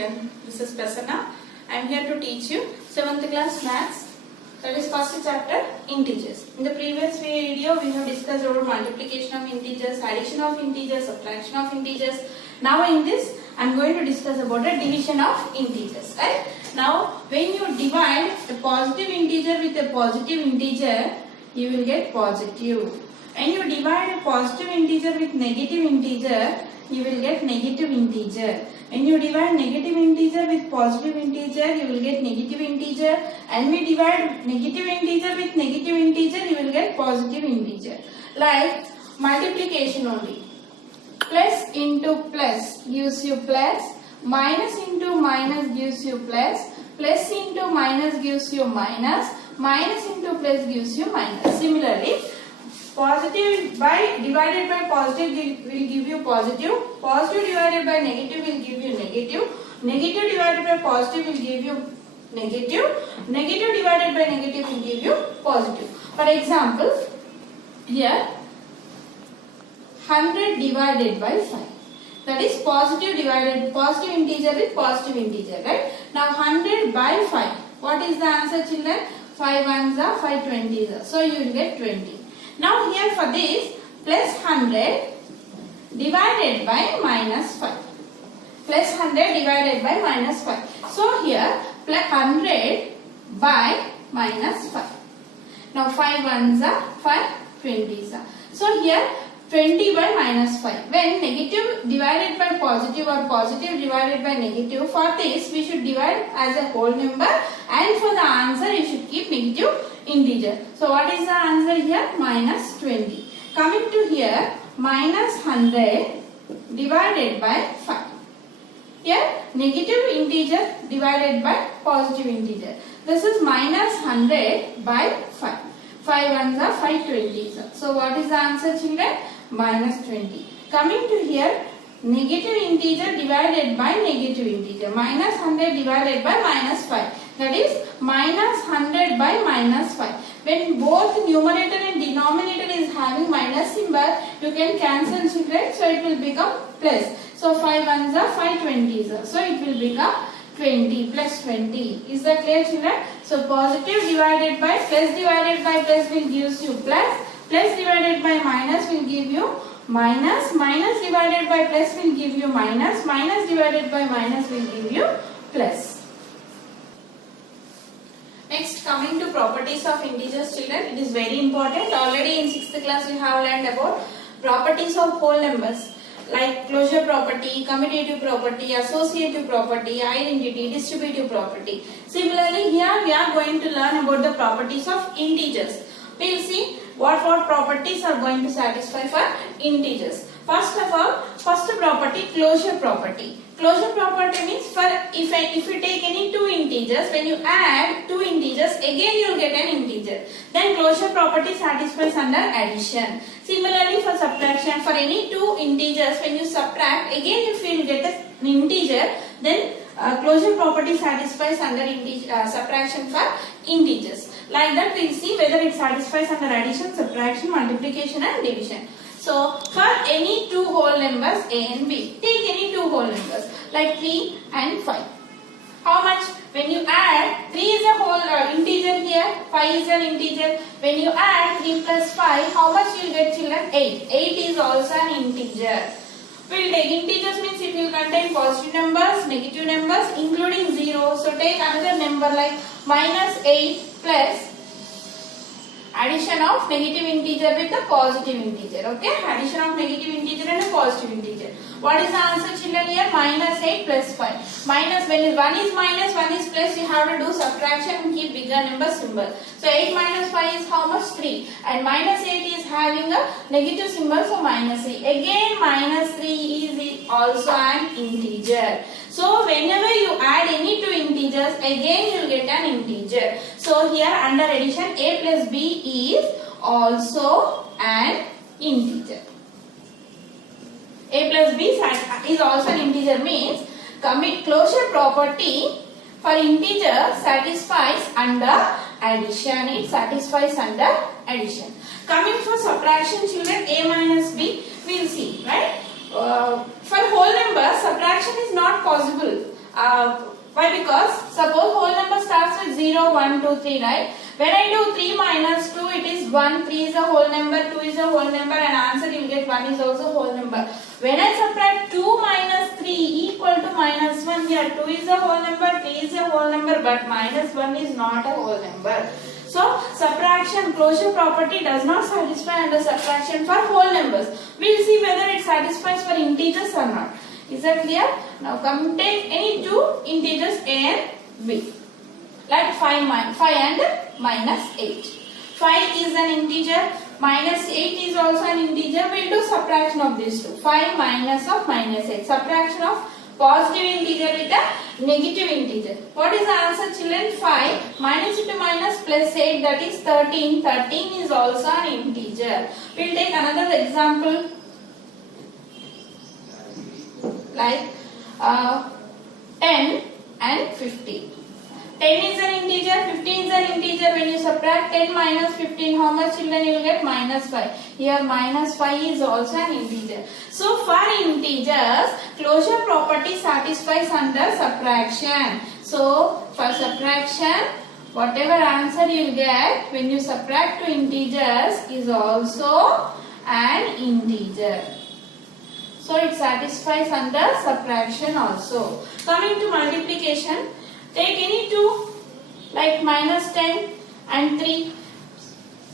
children, this is Prasanna. I am here to teach you 7th class maths, that is first chapter integers. In the previous video we have discussed about multiplication of integers, addition of integers, subtraction of integers. Now in this I am going to discuss about a division of integers. Right? Now when you divide a positive integer with a positive integer, you will get positive. When you divide a positive integer with negative integer, you will get negative integer. When you divide negative integer with positive integer, you will get negative integer. And we divide negative integer with negative integer, you will get positive integer. Like multiplication only. Plus into plus gives you plus. Minus into minus gives you plus. Plus into minus gives you minus. Minus into plus gives you minus. Similarly, positive by divided by positive will give you positive. Positive divided by negative will give you negative. Negative divided by positive will give you negative. Negative divided by negative will give you positive. For example, here 100 divided by 5. That is positive integer with positive integer, right? Now 100 by 5. What is the answer, children? 5 ones are 5 20s. So you will get 20. Now here for this, plus 100 divided by minus 5. Plus 100 divided by minus 5. So here plus 100 by minus 5. Now 5 ones are 5 20s. So here 20 by minus 5. When negative divided by positive or positive divided by negative, for this we should divide as a whole number, and for the answer you should keep negative integer. So what is the answer here? Minus 20. Coming to here, minus 100 divided by 5. Here negative integer divided by positive integer. This is minus 100 by 5. 5 ones are 5 20s. So what is the answer, children? Minus 20. Coming to here, negative integer divided by negative integer. Minus 100 divided by minus 5. That is minus 100 by minus 5. When both numerator and denominator is having minus symbol, you can cancel, children. So it will become plus. So 5 ones are 5 20s. So it will become 20 plus 20. Is that clear, children? So positive divided by plus will gives you plus. Plus divided by minus will give you minus. Minus divided by plus will give you minus. Minus divided by minus will give you plus. Next, coming to properties of integers, children, it is very important. Already in 6th class we have learned about properties of whole numbers like closure property, commutative property, associative property, identity, distributive property. Similarly, here we are going to learn about the properties of integers. We will see what properties are going to satisfy for integers. First of all, first property, closure property. Closure property means for if you take any two integers, when you add two integers, again you will get an integer. Then closure property satisfies under addition. Similarly for subtraction, for any two integers, when you subtract, again if you will get an integer, then closure property satisfies under subtraction for integers. Like that we will see whether it satisfies under addition, subtraction, multiplication and division. So for any two whole numbers A and B, take any two whole numbers like 3 and 5. How much? When you add, 3 is a whole integer here, 5 is an integer. When you add 3 plus 5, how much you will get, children? 8. 8 is also an integer. We will take integers means it will contain positive numbers, negative numbers including 0. So take another number like minus 8 plus addition of negative integer with a positive integer. Okay, addition of negative integer and a positive integer. What is the answer, children? Here minus 8 plus 5. Minus, when 1 is minus, 1 is plus, you have to do subtraction and keep bigger number symbol. So 8 minus 5 is how much? 3. And minus 8 is having a negative symbol, so minus 3. Again minus 3 is also an integer. So whenever you add any two integers, again you will get an integer. So here under addition, A plus B is also an integer. A plus B is also an integer means closure property for integer satisfies under addition. It satisfies under addition. Coming for subtraction, children, A minus B, we will see, right? For whole number, subtraction is not possible. Why? Because suppose whole number starts with 0, 1, 2, 3, right? When I do 3 minus 2, it is 1, 3 is a whole number, 2 is a whole number, and answer you will get 1 is also whole number. When I subtract 2 minus 3 equal to minus 1, here 2 is a whole number, 3 is a whole number, but minus 1 is not a whole number. So, subtraction closure property does not satisfy under subtraction for whole numbers. We will see whether it satisfies for integers or not. Is that clear? Now, come take any two integers A and B. Like 5 and minus 8. 5 is an integer, minus 8 is also an integer. We will do subtraction of these two. 5 minus of minus 8. Subtraction of positive integer with a negative integer. What is the answer, children? 5 minus into minus plus 8, that is 13. 13 is also an integer. We will take another example like 10 and 15. 10 is an integer, 15 is an integer. When you subtract 10 minus 15, how much, children, you will get? Minus 5. Here minus 5 is also an integer. So for integers, closure property satisfies under subtraction. So for subtraction, whatever answer you will get when you subtract two integers is also an integer. So it satisfies under subtraction also. Coming to multiplication, take any two like minus 10 and 3.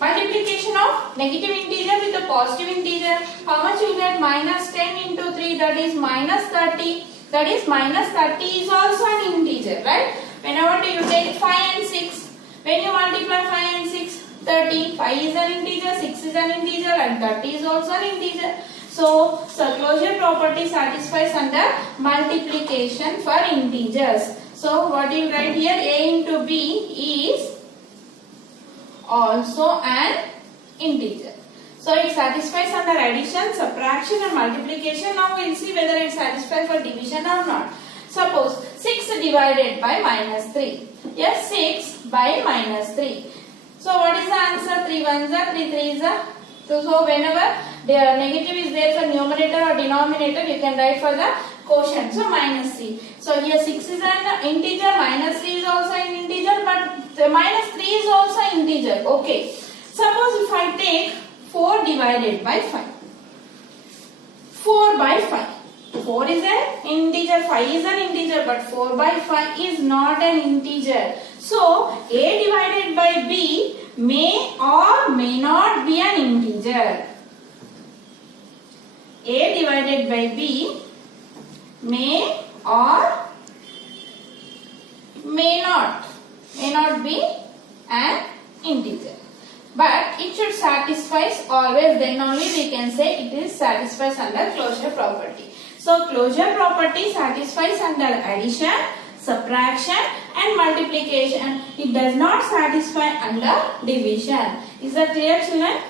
Multiplication of negative integer with a positive integer. How much you get? Minus 10 into 3, that is minus 30. That is minus 30 is also an integer, right? Whenever you take 5 and 6, when you multiply 5 and 6, 30. 5 is an integer, 6 is an integer, and 30 is also an integer. So, closure property satisfies under multiplication for integers. So, what you write here? A into B is also an integer. So, it satisfies under addition, subtraction and multiplication. Now, we will see whether it satisfies for division or not. Suppose 6 divided by minus 3. Yes, 6 by minus 3. So, what is the answer? 3 ones are 3 threes are. So, whenever the negative is there for numerator or denominator, you can write for the quotient. So, minus 3. So, here 6 is an integer, minus 3 is also an integer, but the minus 3 is also an integer. Okay. Suppose if I take 4 divided by 5. 4 by 5. 4 is an integer, 5 is an integer, but 4 by 5 is not an integer. So, A divided by B may or may not be an integer. A divided by B may or may not be an integer. But it should satisfy always, then only we can say it is satisfies under closure property. So, closure property satisfies under addition, subtraction and multiplication. It does not satisfy under division. Is that clear, children?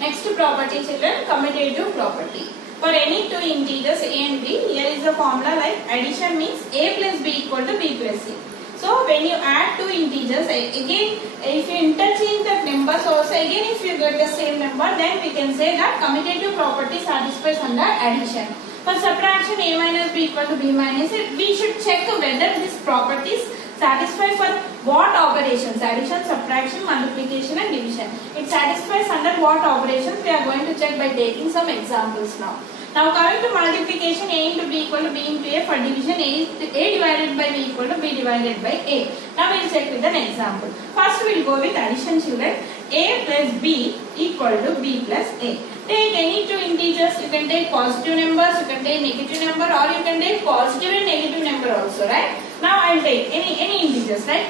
Next property, children, commutative property. For any two integers A and B, here is the formula like addition means A plus B equal to B plus C. So, when you add two integers, again, if you interchange the numbers also, again if you get the same number, then we can say that commutative property satisfies under addition. For subtraction, A minus B equal to B minus A, we should check whether these properties satisfy for what operations? Addition, subtraction, multiplication and division. It satisfies under what operations? We are going to check by taking some examples now. Now coming to multiplication, A into B equal to B into A. For division, A divided by B equal to B divided by A. Now we will check with an example. First we will go with addition, children. A plus B equal to B plus A. Take any two integers. You can take positive numbers, you can take negative number, or you can take positive and negative number also, right? Now I will take any integers, right?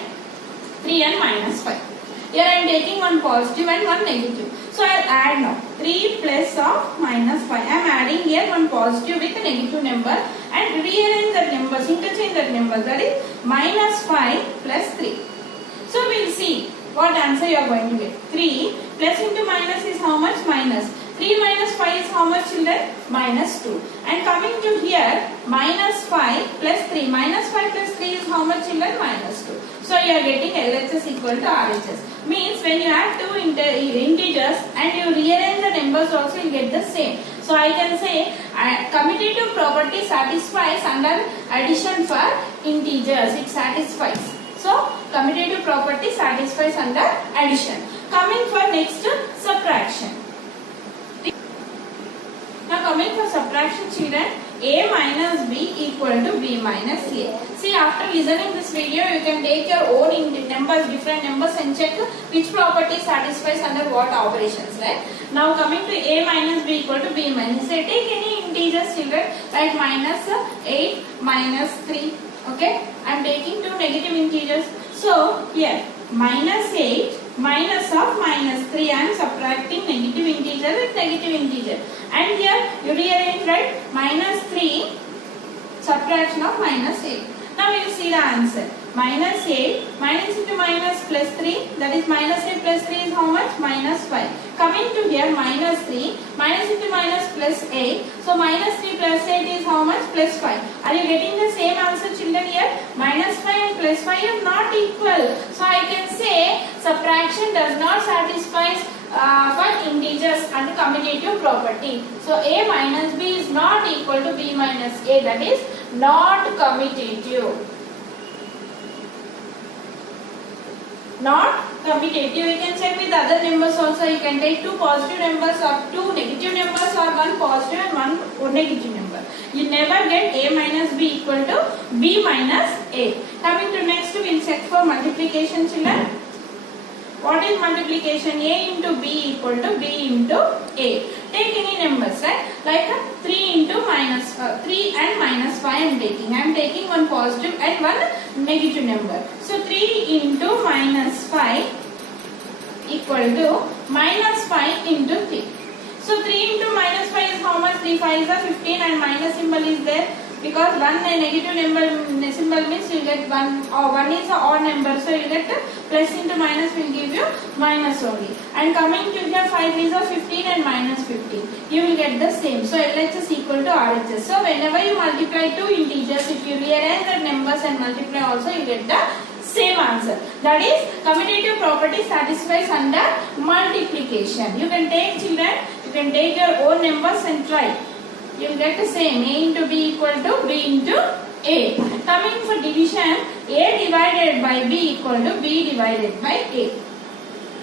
3 and minus 5. Here I am taking one positive and one negative. So I will add now. 3 plus of minus 5. I am adding here one positive with a negative number and rearrange that numbers, interchange that number. That is minus 5 plus 3. So we will see what answer you are going to get. 3 plus into minus is how much? Minus. 3 minus 5 is how much, children? Minus 2. And coming to here, minus 5 plus 3. Minus 5 plus 3 is how much, children? Minus 2. So you are getting LHS equal to RHS. Means when you add two integers and you rearrange the numbers also, you get the same. So I can say commutative property satisfies under addition for integers. It satisfies. So commutative property satisfies under addition. Coming for next subtraction. Now coming for subtraction, children, a minus b equal to b minus a. See, after listening this video, you can take your own numbers, different numbers, and check which property satisfies under what operations, right? Now coming to a minus b equal to b minus a. Take any integers, children, like minus 8, minus 3. Okay, I am taking two negative integers. So here minus 8 minus of minus 3, I am subtracting negative integer with negative integer. And here you rearrange, right? Minus 3 subtraction of minus 8. Now we will see the answer. Minus 8 minus into minus plus 3, that is minus 8 plus 3 is how much? Minus 5. Coming to here minus 3 minus into minus plus 8. So minus 3 plus 8 is how much? Plus 5. Are you getting the same answer, children, here? Minus 5 and plus 5 are not equal. So I can say subtraction does not satisfy for integers under commutative property. So a minus b is not equal to b minus a, that is not commutative. Not commutative. You can check with other numbers also. You can take two positive numbers or two negative numbers or one positive and one negative number. You never get a minus b equal to b minus a. Coming to next, we will check for multiplication, children. What is multiplication? A into b equal to b into a. Take any numbers, right? Like 3 into minus 3 and minus 5 I am taking. I am taking one positive and one negative number. So 3 into minus 5 equal to minus 5 into 3. So 3 into minus 5 is how much? 3 5 is 15 and minus symbol is there. Because one negative number symbol means you get one, or one is an odd number, so you get plus into minus will give you minus only. And coming to here 5 is a 15 and minus 15, you will get the same. So LHS equal to RHS. So whenever you multiply two integers, if you rearrange the numbers and multiply also, you get the same answer. That is commutative property satisfies under multiplication. You can take, children, you can take your own numbers and try. You will get the same. A into b equal to b into a. Coming for division, a divided by b equal to b divided by a.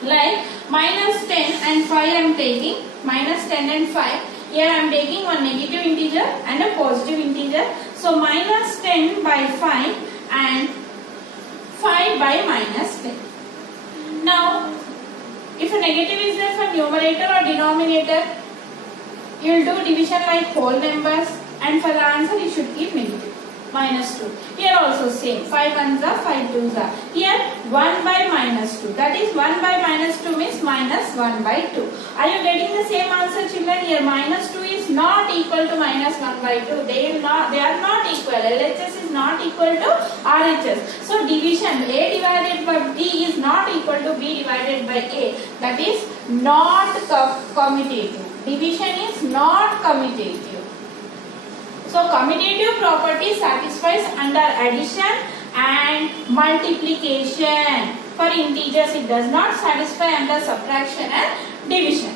Like minus 10 and 5 I am taking. Minus 10 and 5. Here I am taking one negative integer and a positive integer. So minus 10 by 5 and 5 by minus 10. Now, if a negative is there for numerator or denominator, you will do division like whole numbers, and for the answer you should keep negative. Minus 2. Here also same. 5 ones are 5 twos are. Here 1 by minus 2. That is 1 by minus 2 means minus 1 by 2. Are you getting the same answer, children? Here minus 2 is not equal to minus 1 by 2. They are not equal. LHS is not equal to RHS. So division A divided by B is not equal to B divided by A. That is not commutative. Division is not commutative. So commutative property satisfies under addition and multiplication. For integers, it does not satisfy under subtraction and division.